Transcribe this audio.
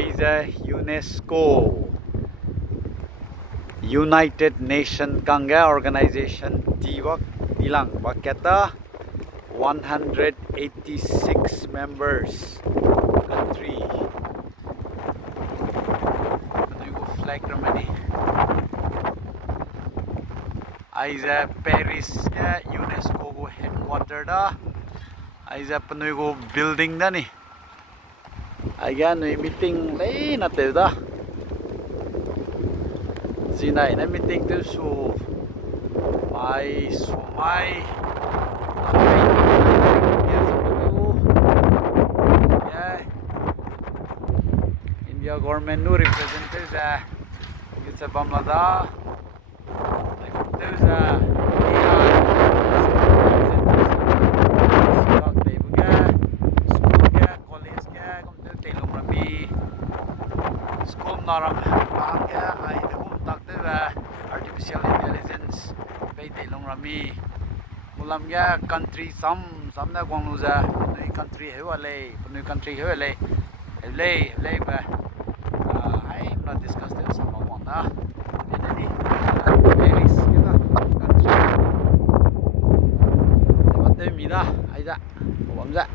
Aisa UNESCO United Nation Kanga Organization Tiwak Dilang Baketa 186 members country. Ano flag ramani? Aisa Paris ya UNESCO go headquarter da. Aisa panoy go building da ni. Ayan, may meeting lay na tayo da. Zinay na meeting tayo so may India government no representatives it's a Bamlada there's a naram ya ay dagum takte artificial intelligence pay telong rami mulam ya country samna gongluza noi country hewale noi country hewale le ba I am not discuss this sama wanda jadi Paris kita country what mida aida wamza